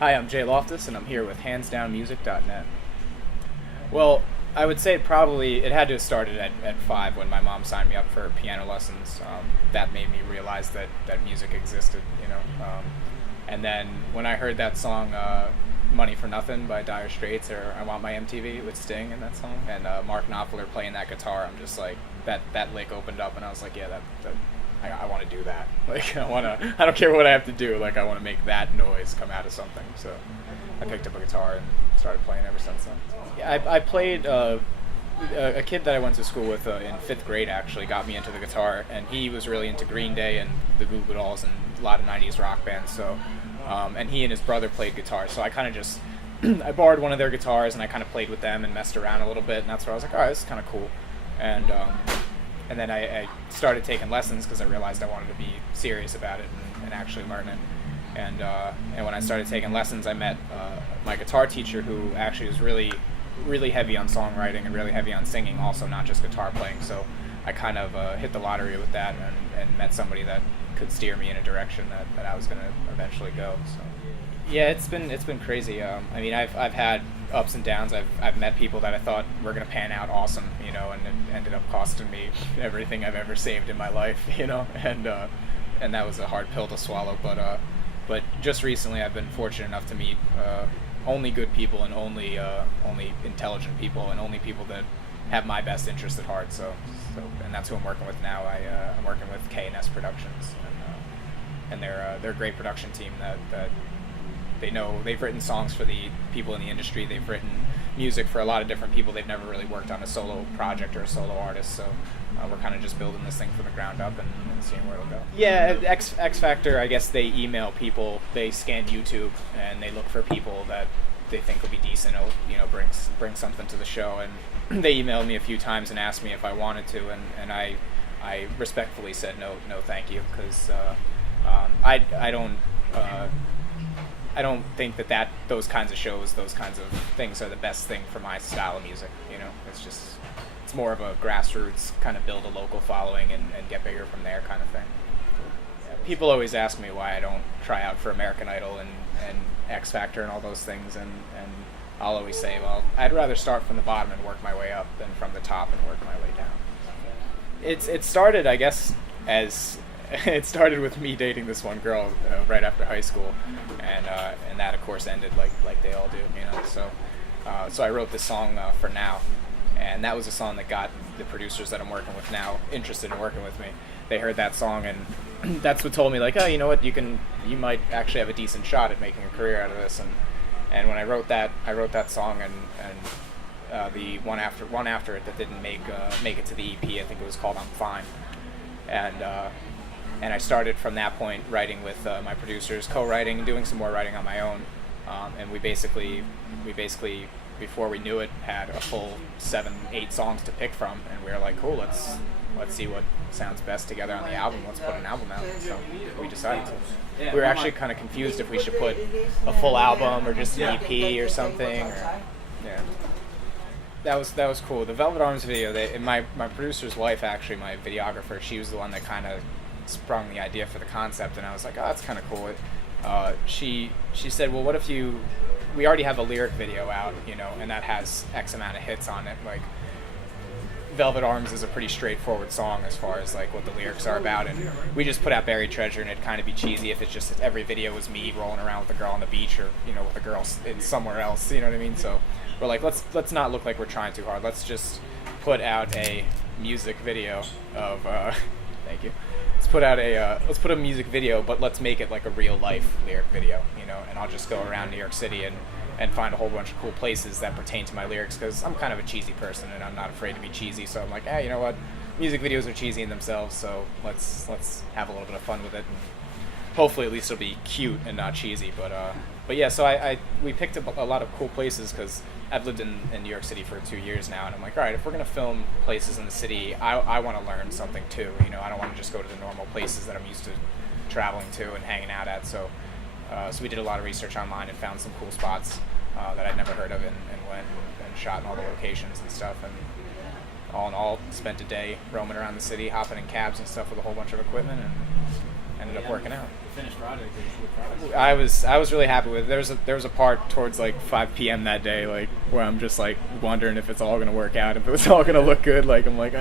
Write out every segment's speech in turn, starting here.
Hi, I'm Jay Loftus, and I'm here with HandsDownMusic.net. Well, I would say it had to have started at 5 when my mom signed me up for piano lessons. That made me realize that music existed, you know. And then when I heard that song, Money for Nothing by Dire Straits, or I Want My MTV with Sting in that song, and Mark Knopfler playing that guitar, I'm just like, that lick opened up, and I was like, yeah, I want to do that. Like, I don't care what I have to do, like, I want to make that noise come out of something. So I picked up a guitar and started playing ever since then. Yeah, I played, a kid that I went to school with in 5th grade actually got me into the guitar, and he was really into Green Day and the Goo Goo Dolls and a lot of 90s rock bands, so, and he and his brother played guitar, so I kind of just, I borrowed one of their guitars and I kind of played with them and messed around a little bit, and that's where I was like, alright, this is kind of cool. And then I started taking lessons because I realized I wanted to be serious about it and actually learn it. And when I started taking lessons, I met my guitar teacher, who actually was really, really heavy on songwriting and really heavy on singing, also not just guitar playing. So I kind of hit the lottery with that and met somebody that could steer me in a direction that I was going to eventually go. So yeah, it's been crazy. I mean, I've had ups and downs. I've met people that I thought were going to pan out awesome, you know, and it ended up costing me everything I've ever saved in my life, you know, and that was a hard pill to swallow. But just recently, I've been fortunate enough to meet only good people and only intelligent people and only people that have my best interest at heart. So and that's who I'm working with now. I'm working with K&S Productions, and they're a great production team that they know. They've written songs for the people in the industry. They've written music for a lot of different people. They've never really worked on a solo project or a solo artist, so we're kind of just building this thing from the ground up and seeing where it'll go. Yeah, X Factor, I guess they email people, they scan YouTube, and they look for people that they think will be decent, you know, bring something to the show, and they emailed me a few times and asked me if I wanted to, and I respectfully said no thank you, because I don't think that those kinds of shows, those kinds of things are the best thing for my style of music, you know. It's more of a grassroots kind of build a local following and get bigger from there kind of thing. People always ask me why I don't try out for American Idol and X Factor and all those things, and I'll always say, well, I'd rather start from the bottom and work my way up than from the top and work my way down. It started, I guess, it started with me dating this one girl right after high school, and that of course ended like they all do, you know. So I wrote this song for Now, and that was a song that got the producers that I'm working with now interested in working with me. They heard that song, and that's what told me, like, oh, you know what, you might actually have a decent shot at making a career out of this. And when I wrote that song, and the one after it that didn't make it to the EP, I think it was called I'm Fine, and I started from that point writing with my producers, co-writing, doing some more writing on my own, and we basically before we knew it had a full 7-8 songs to pick from, and we were like, cool, let's see what sounds best together on the album. Let's put an album out. So we decided to. We were actually kind of confused if we should put a full album or just an EP or something. Yeah. That was cool. The Velvet Arms video, my producer's wife, actually, my videographer, she was the one that kind of sprung the idea for the concept, and I was like, oh, that's kind of cool. She said, well, what if we already have a lyric video out, you know, and that has X amount of hits on it. Like, Velvet Arms is a pretty straightforward song as far as like what the lyrics are about, and we just put out Buried Treasure, and it'd kind of be cheesy if it's just every video was me rolling around with a girl on the beach, or, you know, with a girl in somewhere else, you know what I mean? So we're like, let's not look like we're trying too hard. Let's just put out a music video of thank you. Let's put a music video, but let's make it like a real life lyric video, you know. And I'll just go around New York City and find a whole bunch of cool places that pertain to my lyrics, because I'm kind of a cheesy person and I'm not afraid to be cheesy. So I'm like, you know what, music videos are cheesy in themselves, so let's have a little bit of fun with it, and hopefully at least it'll be cute and not cheesy. But yeah, so we picked up a lot of cool places, because I've lived in New York City for 2 years now, and I'm like, all right, if we're going to film places in the city, I want to learn something too, you know. I don't want to just go to the normal places that I'm used to traveling to and hanging out at. So we did a lot of research online and found some cool spots that I'd never heard of, and went and shot in all the locations and stuff, and all in all spent a day roaming around the city, hopping in cabs and stuff with a whole bunch of equipment, and ended up working out. The finished project is the product. I was really happy with it. There was a part towards like 5 p.m. that day, like where I'm just like wondering if it's all gonna work out, if it was all gonna look good. Like I'm like,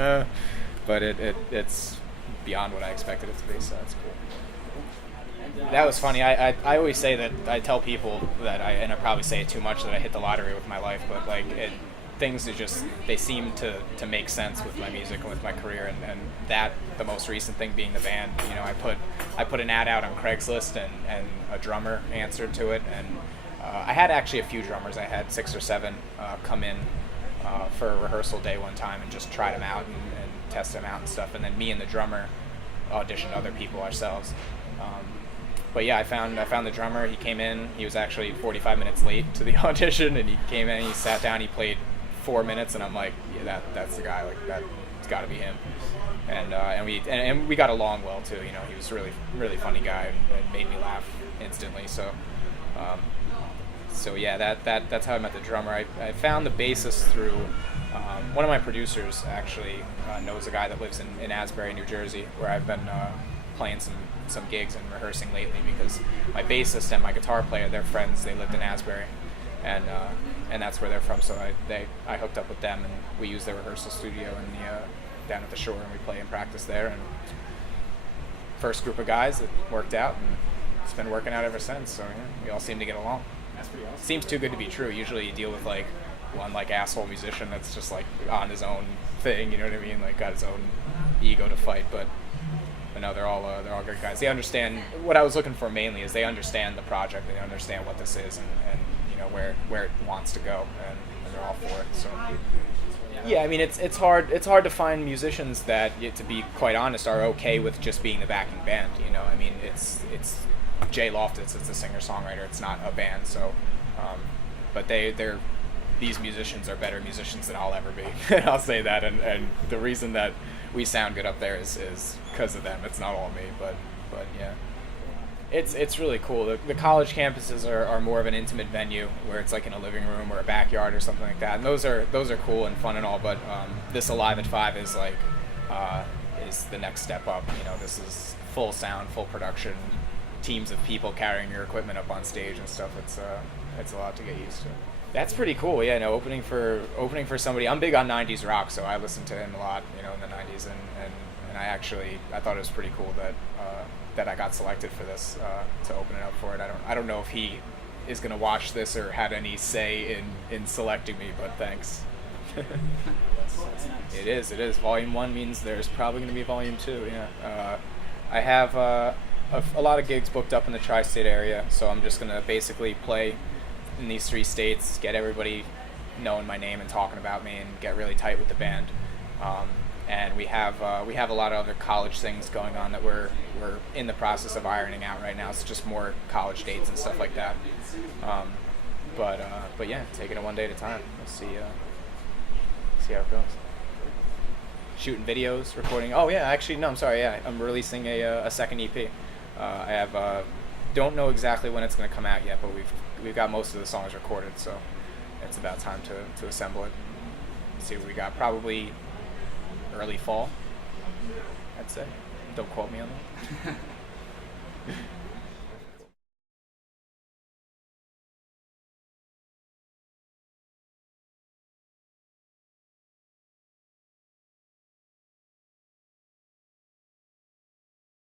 but it's beyond what I expected it to be, so that's cool. That was funny. I always say that I tell people that and I probably say it too much, that I hit the lottery with my life, but like things they seem to make sense with my music and with my career, and that the most recent thing being the band. You know, I put an ad out on Craigslist, and a drummer answered to it, and I had actually a few drummers. I had 6 or 7 come in for a rehearsal day one time and just try them out and test them out and stuff, and then me and the drummer auditioned other people ourselves. But yeah, I found the drummer. He came in. He was actually 45 minutes late to the audition, and he came in. He sat down. He played 4 minutes, and I'm like, yeah, that's the guy. Like that's got to be him. And we got along well too. You know, he was really funny guy and made me laugh instantly. So yeah, that's how I met the drummer. I found the bassist through one of my producers. Actually knows a guy that lives in Asbury, New Jersey, where I've been playing some gigs and rehearsing lately, because my bassist and my guitar player, they're friends. They lived in Asbury, and that's where they're from. So I hooked up with them, and we use their rehearsal studio down at the shore, and we play and practice there. And first group of guys, it worked out, and it's been working out ever since. So yeah, we all seem to get along. That's pretty awesome. Seems too good to be true. Usually you deal with like one like asshole musician that's just like on his own thing. You know what I mean? Like got his own ego to fight, but no, they're all good guys. They understand what I was looking for mainly is they understand the project. They understand what this is, and you know where it wants to go, and they're all for it. So yeah, I mean it's hard to find musicians that, to be quite honest, are okay with just being the backing band. You know, I mean it's Jay Loftus. It's a singer-songwriter. It's not a band. So, but these musicians are better musicians than I'll ever be. I'll say that, and the reason that we sound good up there is because of them. It's not all me, but yeah, it's really cool. The college campuses are more of an intimate venue where it's like in a living room or a backyard or something like that, and those are cool and fun and all. But this Alive at 5 is like is the next step up. You know, this is full sound, full production, teams of people carrying your equipment up on stage and stuff. It's a lot to get used to. That's pretty cool. Yeah, no, opening for somebody. I'm big on 90s rock, so I listened to him a lot, you know, in the 90s, and I thought it was pretty cool that I got selected for this to open it up for it. I don't know if he is going to watch this or had any say in selecting me, but thanks. It is. Volume 1 means there's probably going to be Volume 2. Yeah, I have a lot of gigs booked up in the tri-state area, so I'm just going to basically play in these 3 states, get everybody knowing my name and talking about me, and get really tight with the band. And we have a lot of other college things going on that we're in the process of ironing out right now. It's just more college dates and stuff like that. But yeah, taking it one day at a time. We'll see how it goes. Shooting videos, recording. Oh yeah, actually no, I'm sorry. Yeah, I'm releasing a second EP. I have don't know exactly when it's going to come out yet, but we've got most of the songs recorded, so it's about time to assemble it. See what we got. Probably early fall, I'd say. Don't quote me on that.